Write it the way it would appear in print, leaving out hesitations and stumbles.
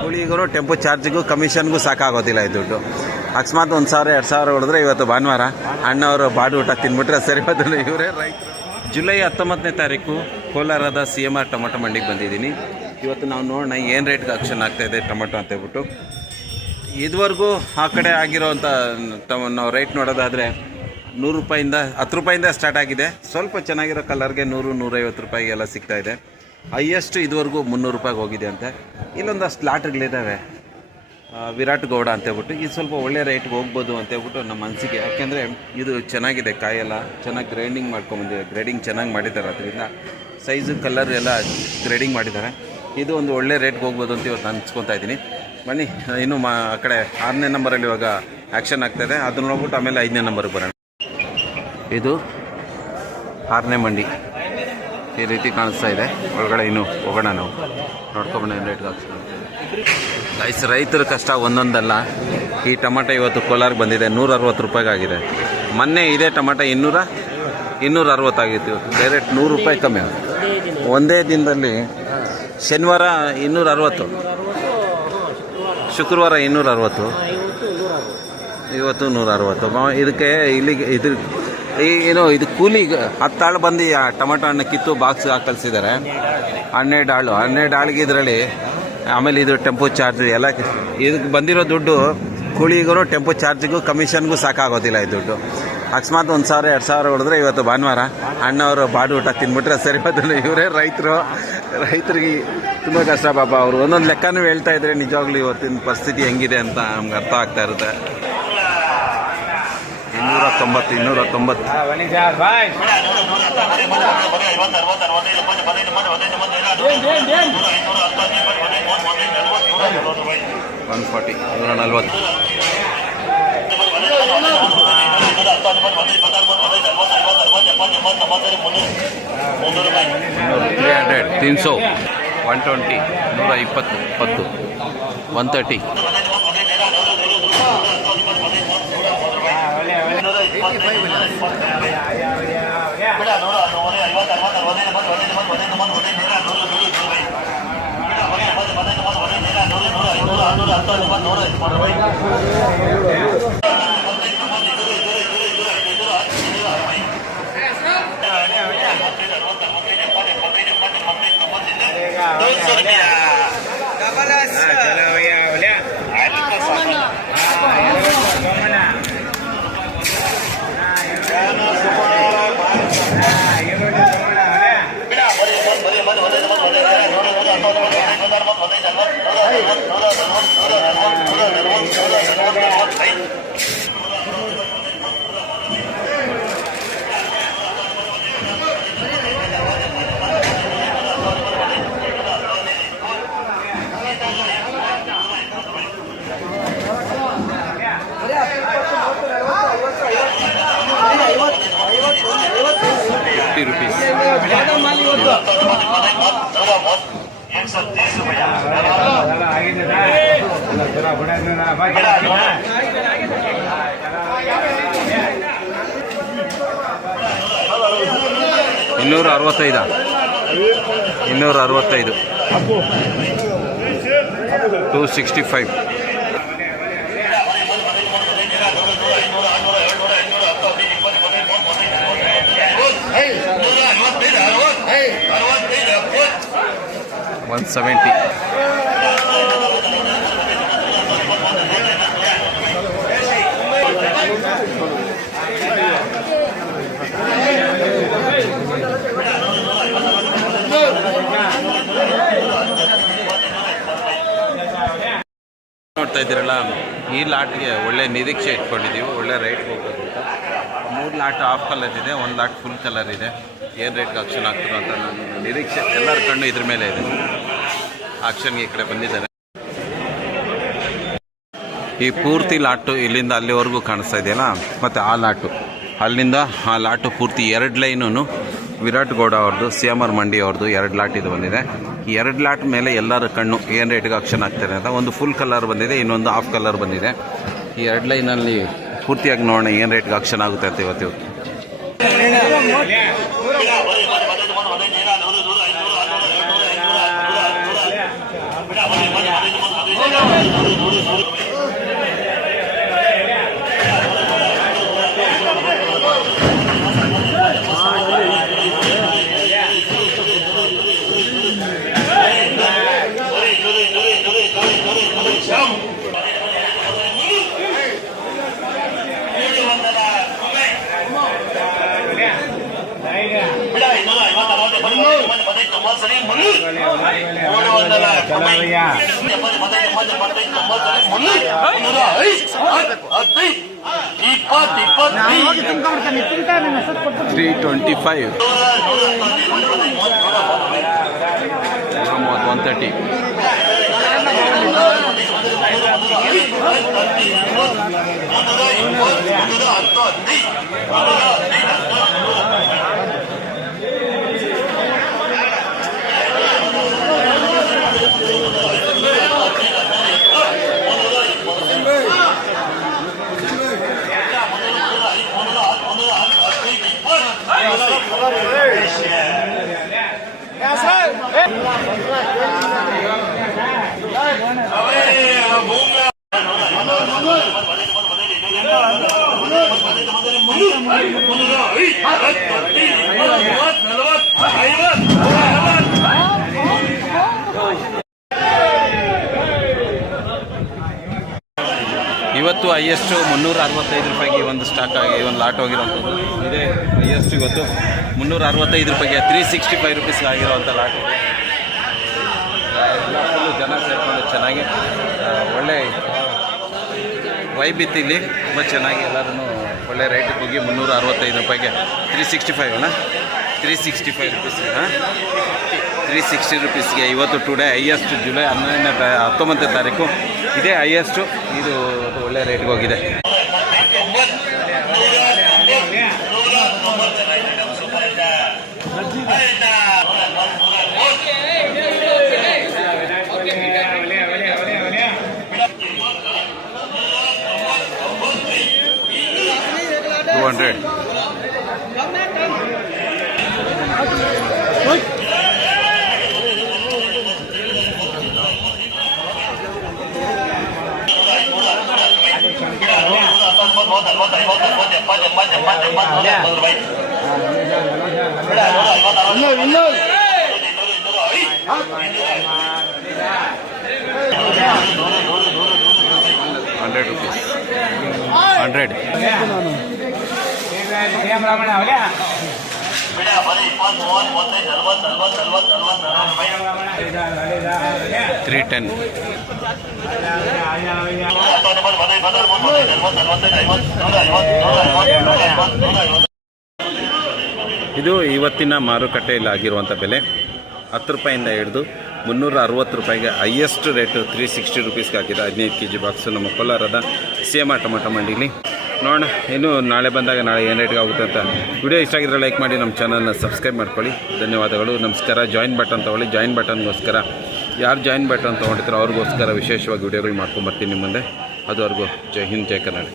ಕೂಲಿಗೂ tempo ಚಾರ್ಜಿಗೂ ಕಮಿಷನ್ಗೂ ಸಾಕಾಗೋದಿಲ್ಲ ಈ ದುಡ್ಡು. ಅಕಸ್ಮಾತ್ 1,000 2,000 ಹೊಡೆದ್ರೆ ಇವತ್ತು ಭಾನುವಾರ ಅಣ್ಣವರು ಬಾಡು ಊಟ ತಿಂದ್ಬಿಟ್ರೆ ಸರಿ ಬದಲು ಇವರೇ ರೈತರು. ಜುಲೈ 19ನೇ ತಾರೀಕು ಕೋಲಾರದ CMR ಟೊಮೊಟೊ ಮಂಡಿಗೆ ಬಂದಿದ್ದೀನಿ. ಇವತ್ತು ನಾವು ನೋಡೋಣ ಏನು ರೇಟ್ಗೆ ಆಕ್ಷನ್ ಆಗ್ತಾಯಿದೆ ಟೊಮೊಟೊ ಅಂತ ಹೇಳ್ಬಿಟ್ಟು. ಇದುವರೆಗೂ ಆ ಕಡೆ ಆಗಿರೋವಂಥ ನಾವು ರೇಟ್ ನೋಡೋದಾದರೆ 100 ರೂಪಾಯಿಂದ 10 ರೂಪಾಯಿಂದ ಸ್ಟಾರ್ಟ್ ಆಗಿದೆ. ಸ್ವಲ್ಪ ಚೆನ್ನಾಗಿರೋ ಕಲರ್ಗೆ 100-150 ರೂಪಾಯಿಗೆಲ್ಲ ಸಿಗ್ತಾಯಿದೆ. ಹೈಯೆಸ್ಟ್ ಇದುವರೆಗೂ 300 ರೂಪಾಯಿಗೆ ಹೋಗಿದೆ ಅಂತೆ. ಇಲ್ಲೊಂದಷ್ಟು ಲಾಟ್ಗಳಿದ್ದಾವೆ ವಿರಾಟ್ ಗೌಡ ಅಂತೇಳ್ಬಿಟ್ಟು. ಇದು ಸ್ವಲ್ಪ ಒಳ್ಳೆ ರೇಟ್ಗೆ ಹೋಗ್ಬೋದು ಅಂತೇಳ್ಬಿಟ್ಟು ನಮ್ಮ ಮನಸ್ಸಿಗೆ. ಯಾಕೆಂದರೆ ಇದು ಚೆನ್ನಾಗಿದೆ, ಕಾಯೆಲ್ಲ ಚೆನ್ನಾಗಿ ಮಾಡ್ಕೊಂಬಂದಿದೆ, ಗ್ರೇಡಿಂಗ್ ಚೆನ್ನಾಗಿ ಮಾಡಿದ್ದಾರೆ. ಅದರಿಂದ ಸೈಜು ಕಲರ್ ಎಲ್ಲ ಗ್ರೇಡಿಂಗ್ ಮಾಡಿದ್ದಾರೆ. ಇದು ಒಂದು ಒಳ್ಳೆ ರೇಟ್ಗೆ ಹೋಗ್ಬೋದು ಅಂತ ಇವತ್ತು ಅನ್ಸ್ಕೊತಾ ಇದ್ದೀನಿ. ಬನ್ನಿ ಇನ್ನು ಆ ಕಡೆ 6ನೇ ನಂಬರಲ್ಲಿ ಇವಾಗ ಆ್ಯಕ್ಷನ್ ಆಗ್ತಾಯಿದೆ, ಅದನ್ನು ನೋಡ್ಬಿಟ್ಟು ಆಮೇಲೆ 5ನೇ ನಂಬರ್ಗೆ ಬರೋಣ. ಇದು 6ನೇ ಮಂಡಿ ಈ ರೀತಿ ಕಾಣಿಸ್ತಾ ಇದೆ. ಒಳಗಡೆ ಇನ್ನೂ ಹೋಗೋಣ, ನಾವು ನೋಡ್ಕೊಂಬಂಡ ರೇಟ್ಗೆ ಆಕ್ಷನ್ ಗೈಸ್. ರೈತರ ಕಷ್ಟ ಒಂದೊಂದಲ್ಲ. ಈ ಟೊಮಟೊ ಇವತ್ತು ಕೋಲಾರ್ಗೆ ಬಂದಿದೆ 160 ರೂಪಾಯಿಗಾಗಿದೆ. ಮೊನ್ನೆ ಇದೇ ಟೊಮಟೊ 260 ಆಗಿತ್ತು. ಇವತ್ತು ಡೈರೆಕ್ಟ್ 100 ರೂಪಾಯಿ ಕಮ್ಮಿ ಆಗುತ್ತೆ ಒಂದೇ ದಿನದಲ್ಲಿ. ಶನಿವಾರ 260, ಶುಕ್ರವಾರ 260, ಇವತ್ತು 160. ಇದಕ್ಕೆ ಇಲ್ಲಿಗೆ ಇದು ಕೂಲಿಗೆ 10 ಆಳು ಬಂದು ಆ ಟೊಮಟೊ ಹಣ್ಣು ಕಿತ್ತು ಬಾಕ್ಸ್ ಕಳಿಸಿದ್ದಾರೆ. 12 ಆಳಿಗೆ ಇದರಲ್ಲಿ. ಆಮೇಲೆ ಇದು ಟೆಂಪೋ ಚಾರ್ಜ್ ಎಲ್ಲ ಇದಕ್ಕೆ ಬಂದಿರೋ ದುಡ್ಡು ಕೂಲಿಗೂ ಟೆಂಪೋ ಚಾರ್ಜಿಗೂ ಕಮಿಷನ್ಗೂ ಸಾಕಾಗೋದಿಲ್ಲ ಈ ದುಡ್ಡು. ಅಕಸ್ಮಾತ್ 1,000 2,000 ಹೊಡೆದ್ರೆ ಇವತ್ತು ಭಾನುವಾರ ಅಣ್ಣವರು ಬಾಡು ಊಟ ತಿಂದ್ಬಿಟ್ರೆ ಸರಿ ಬದಲು ಇವರೇ ರೈತರಿಗೆ ತುಂಬ ಕಷ್ಟ ಪಾಪ. ಅವರು ಒಂದೊಂದು ಲೆಕ್ಕನೂ ಹೇಳ್ತಾ ಇದ್ರೆ ನಿಜವಾಗ್ಲೂ ಇವತ್ತಿನ ಪರಿಸ್ಥಿತಿ ಹೆಂಗಿದೆ ಅಂತ ನಮ್ಗೆ ಅರ್ಥ ಆಗ್ತಾ ಇರುತ್ತೆ. 290 140 140 300 300 120 120 130 rupees. ಇನ್ನೂರ 265 265 170 ನೋಡ್ತಾ ಇದ್ದೀರಲ್ಲ, ಈ ಲಾಟ್ಗೆ ಒಳ್ಳೆ ನಿರೀಕ್ಷೆ ಇಟ್ಕೊಂಡಿದ್ದೀವಿ, ಒಳ್ಳೆ ರೇಟ್ ಹೋಗ್ಬೋದು ಅಂತ. 3 ಲಾಟ್ ಆಫ್ ಕಲರ್ ಇದೆ, 1 ಲಾಟ್ ಫುಲ್ ಕಲರ್ ಇದೆ. ಏನು ರೇಟ್ಗೆ ಆಕ್ಷನ್ ಆಗ್ತಾರೋ ಅಂತ ನನ್ನ ನಿರೀಕ್ಷೆ. ಎಲ್ಲರ ಕಣ್ಣು ಇದ್ರ ಮೇಲೆ ಇದೆ. ಆಕ್ಷನ್ಗೆ ಈ ಕಡೆ ಬಂದಿದ್ದಾರೆ. ಈ ಪೂರ್ತಿ ಲಾಟು ಇಲ್ಲಿಂದ ಅಲ್ಲಿವರೆಗೂ ಕಾಣಿಸ್ತಾ ಇದೆಯಲ್ಲ, ಮತ್ತು ಆ ಲಾಟು ಅಲ್ಲಿಂದ ಆ ಲಾಟು ಪೂರ್ತಿ 2 ಲೈನು ವಿರಾಟ್ ಗೌಡ ಅವ್ರದ್ದು, CMR ಮಂಡಿ ಅವ್ರದ್ದು 2 ಲಾಟ್ ಇದು ಬಂದಿದೆ. ಈ 2 ಲಾಟ್ ಮೇಲೆ ಎಲ್ಲರ ಕಣ್ಣು ಏನು ರೇಟ್ಗೆ ಆಕ್ಷನ್ ಆಗ್ತಾರೆ ಅಂತ. ಒಂದು ಫುಲ್ ಕಲರ್ ಬಂದಿದೆ, ಇನ್ನೊಂದು ಹಾಫ್ ಕಲರ್ ಬಂದಿದೆ. ಈ 2 ಲೈನಲ್ಲಿ ಪೂರ್ತಿಯಾಗಿ ನೋಡೋಣ ಏನು ರೇಟ್ಗೆ ಆಕ್ಷನ್ ಆಗುತ್ತೆ ಅಂತ ಇವತ್ತು. $325. 130. ಇವತ್ತು ಹೈಯೆಸ್ಟು 365 ರೂಪಾಯಿಗೆ ಒಂದು ಸ್ಟಾಕ್ ಆಗಿ ಒಂದು ಲಾಟ್ ಹೋಗಿರೋಂಥದ್ದು ಇದೇ ಹೈಯೆಸ್ಟ್ ಇವತ್ತು 365 ರೂಪಾಯಿಗೆ 365 ರೂಪೀಸ್ಗೆ ಆಗಿರೋವಂಥ ಲಾಟ್ ಇದೆ. ಎಲ್ಲ ಫುಲ್ಲು ಜನ ಸೇರಿಕೊಂಡು ಚೆನ್ನಾಗಿ ಒಳ್ಳೆ ವೈಬ್ ಇತ್ತು ಇಲ್ಲಿ, ತುಂಬ ಚೆನ್ನಾಗಿ ಎಲ್ಲರೂ ಒಳ್ಳೆ ರೇಟಿಗೆ ಹೋಗಿ 365 ರೂಪಾಯಿಗೆ 365 ಅಣ್ಣ 365 ರೂಪೀಸ್ 360 ರೂಪೀಸ್ಗೆ ಇವತ್ತು ಟುಡೇ ಹೈಯೆಸ್ಟ್ ಜುಲೈ 19ನೇ ತಾರೀಕು ಇದೇ ಹೈಯೆಸ್ಟು. ಇದು ಒಳ್ಳೆ ರೇಟ್ಗೆ ಹೋಗಿದೆ. $200. $100. $310. ಇದು ಇವತ್ತಿನ ಮಾರುಕಟ್ಟೆಯಲ್ಲಿ ಆಗಿರುವಂಥ ಬೆಲೆ 10 ರೂಪಾಯಿಂದ ಹಿಡಿದು 360 ರೂಪಾಯಿಗೆ ಹೈಯೆಸ್ಟ್ ರೇಟು 360 ರೂಪೀಸ್ಗೆ ಹಾಕಿದೆ 15 kg ಬಾಕ್ಸು ನಮ್ಮ ಕೋಲಾರದ CMR ಟೊಮೆಟೊ ಮಂಡಿಲಿ. ನೋಡೋಣ ಇನ್ನು ನಾಳೆ ಬಂದಾಗ ನಾಳೆ ಏನು ರೇಟ್ಗೆ ಆಗುತ್ತೆ ಅಂತ. ವಿಡಿಯೋ ಇಷ್ಟ ಆಗಿದ್ರೆ ಲೈಕ್ ಮಾಡಿ, ನಮ್ಮ ಚಾನಲ್ನ ಸಬ್ಸ್ಕ್ರೈಬ್ ಮಾಡ್ಕೊಳ್ಳಿ. ಧನ್ಯವಾದಗಳು, ನಮಸ್ಕಾರ. ಜಾಯಿನ್ ಬಟನ್ ತೊಗೊಳ್ಳಿ. ಜಾಯಿನ್ ಬಟನ್ಗೋಸ್ಕರ ಯಾರು ಜಾಯಿನ್ ಬಟನ್ ತೊಗೊಂಡಿರ್ತಾರೋ ಅವ್ರಿಗೋಸ್ಕರ ವಿಶೇಷವಾಗಿ ವಿಡಿಯೋಗಳು ಮಾಡ್ಕೊಂಬರ್ತೀನಿ ನಿಮ್ಮ ಮುಂದೆ. ಅದುವರೆಗೂ ಜೈ ಹಿಂದ್, ಜೈ ಕರ್ನಾಟಕ.